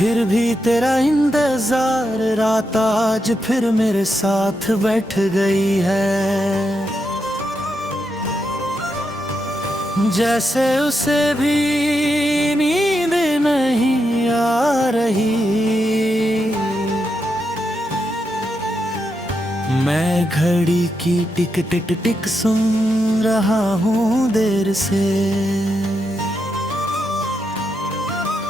फिर भी तेरा इंतजार, रात आज फिर मेरे साथ बैठ गई है। जैसे उसे भी नींद नहीं आ रही, मैं घड़ी की टिक टिक टिक सुन रहा हूँ देर से।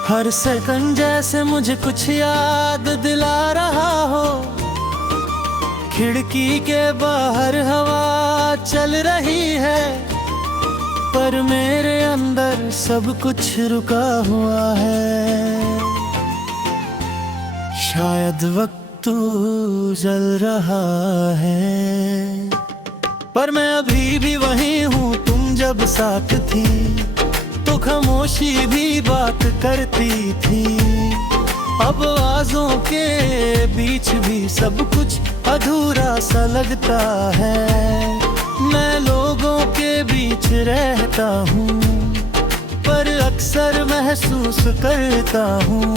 हर सेकंड जैसे मुझे कुछ याद दिला रहा हो। खिड़की के बाहर हवा चल रही है, पर मेरे अंदर सब कुछ रुका हुआ है। शायद वक्त तू जल रहा है, पर मैं अभी भी वही हूँ। तुम जब साथ थी तो खामोशी भी बात करती थी। अब आवाज़ों के बीच भी सब कुछ अधूरा सा लगता है। मैं लोगों के बीच रहता हूँ, पर अक्सर महसूस करता हूँ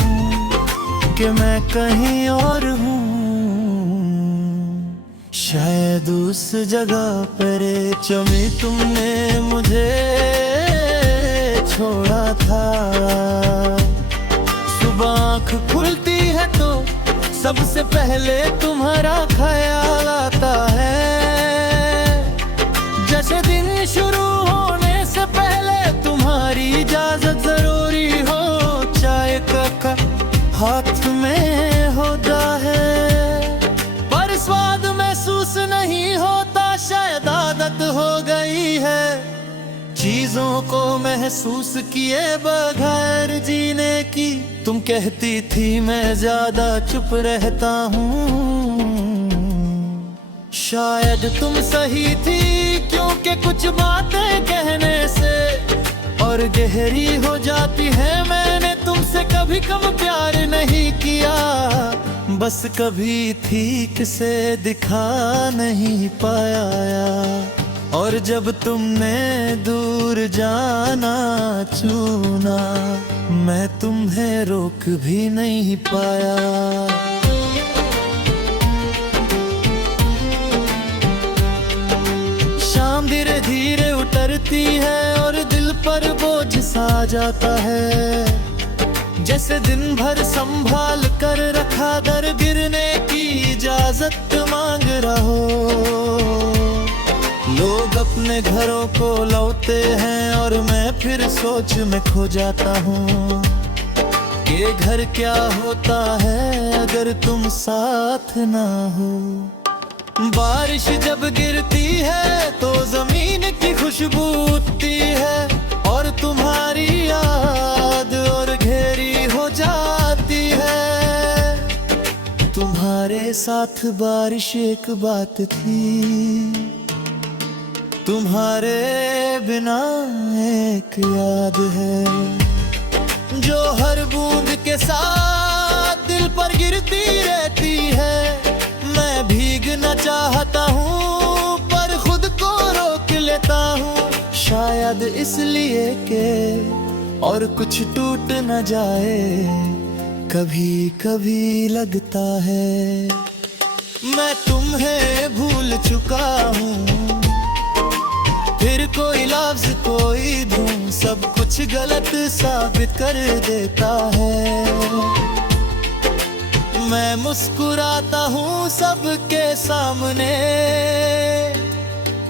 कि मैं कहीं और हूँ। शायद उस जगह पर चमी तुमने मुझे छोड़ा था। सुबह आँख खुलती है तो सबसे पहले तुम्हारा ख्याल आता है। जैसे दिन शुरू होने से पहले तुम्हारी इजाजत जरूरी हो। चाय का कप हाथ में होता है, पर स्वाद महसूस नहीं होता। शायद आदत हो गई है चीजों को महसूस किए बगैर जीने की। तुम कहती थी मैं ज्यादा चुप रहता हूँ। शायद तुम सही थी, क्योंकि कुछ बातें कहने से और गहरी हो जाती है। मैंने तुमसे कभी कम प्यार नहीं किया, बस कभी ठीक से दिखा नहीं पाया। और जब तुमने दूर जाना चुना, मैं तुम्हें रोक भी नहीं पाया। शाम धीरे धीरे उतरती है और दिल पर बोझ सा जाता है। जैसे दिन भर संभाल कर रखा, दर गिरने की इजाजत मांग रहा हो। लोग अपने घरों को लौटते हैं और मैं फिर सोच में खो जाता हूँ कि घर क्या होता है अगर तुम साथ ना हो। बारिश जब गिरती है तो जमीन की खुशबू उठती है, और तुम्हारी याद और घेरी हो जाती है। तुम्हारे साथ बारिश एक बात थी, तुम्हारे बिना एक याद है जो हर बूंद के साथ दिल पर गिरती रहती है। मैं भीगना चाहता हूँ पर खुद को रोक लेता हूँ। शायद इसलिए कि और कुछ टूट न जाए, कभी कभी लगता है मैं तुम्हें भूल चुका हूँ। फिर कोई लफ्ज कोई धुन सब कुछ गलत साबित कर देता है। मैं मुस्कुराता हूँ सबके सामने,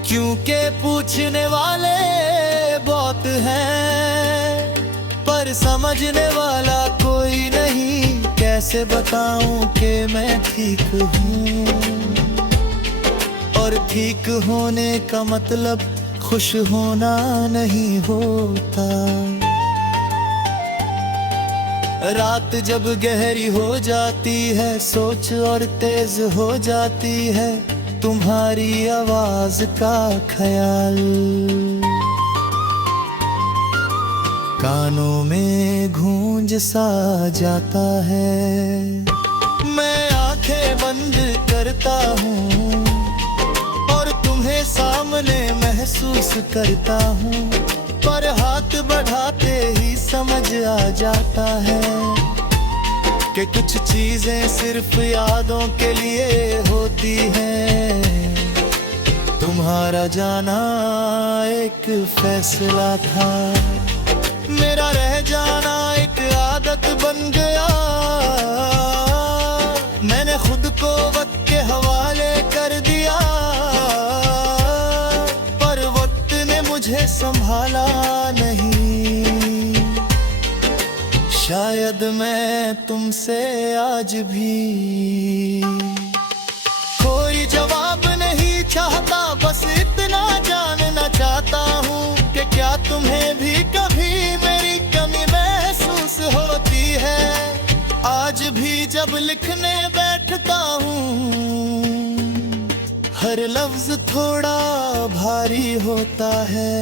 क्योंकि पूछने वाले बहुत हैं, पर समझने वाला कोई नहीं। कैसे बताऊं कि मैं ठीक हूँ, और ठीक होने का मतलब खुश होना नहीं होता। रात जब गहरी हो जाती है, सोच और तेज हो जाती है तुम्हारी आवाज का ख्याल। कानों में गूंज सा जाता है। मैं आंखें बंद करता हूँ और तुम्हें सामने महसूस करता हूँ, पर हाथ बढ़ाते ही समझ आ जाता है कि कुछ चीजें सिर्फ यादों के लिए होती हैं। तुम्हारा जाना एक फैसला था, मेरा रह जाना एक आदत बन गया। मैंने खुद को वक्त के हवाले कर दिया, पर वक्त ने मुझे संभाला नहीं। शायद मैं तुमसे आज भी कोई जवाब नहीं चाहता, बस इतना जानना चाहता हूँ कि क्या तुम्हें भी कभी मेरी कमी महसूस होती है। आज भी जब लिखने बैठता हूँ, हर लफ्ज थोड़ा भारी होता है,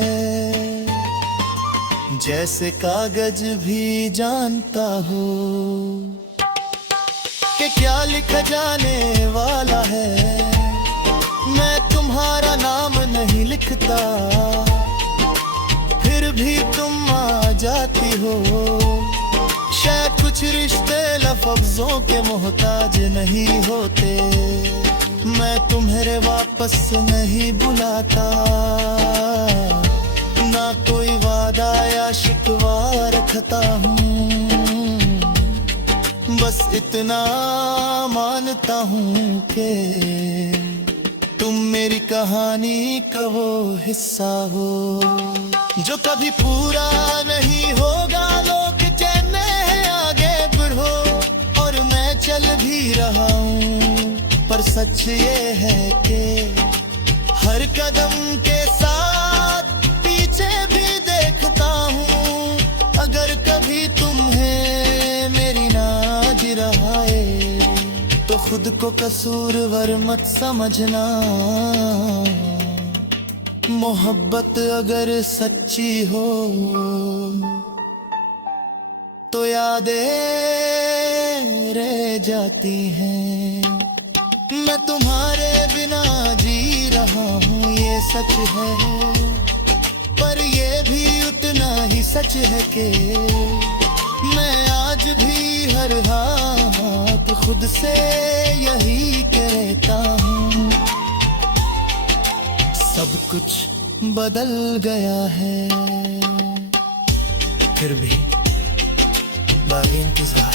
जैसे कागज भी जानता हो कि क्या लिखा जाने वाला है। मैं तुम्हारा नाम नहीं लिखता, फिर भी तुम आ जाती हो। शायद कुछ रिश्ते लफ्ज़ों के मोहताज नहीं होते, मैं तुम्हें वापस नहीं बुलाता, ना कोई वादा या शिकवा रखता हूँ। बस इतना मानता हूँ कि तुम मेरी कहानी का वो हिस्सा हो जो कभी पूरा नहीं होगा। लोग कहते हैं आगे बढ़ो और मैं चल भी रहा हूँ, पर सच ये है कि हर कदम के साथ पीछे भी देखता हूँ। अगर कभी तुम्हें मेरी नाज रहाए तो खुद को कसूरवर मत समझना। मोहब्बत अगर सच्ची हो तो यादें रह जाती हैं। मैं तुम्हारे बिना जी रहा हूँ, ये सच है, पर ये भी उतना ही सच है कि मैं आज भी हर हाथ खुद से यही कहता हूँ। सब कुछ बदल गया है, फिर भी बाकी इंतजार।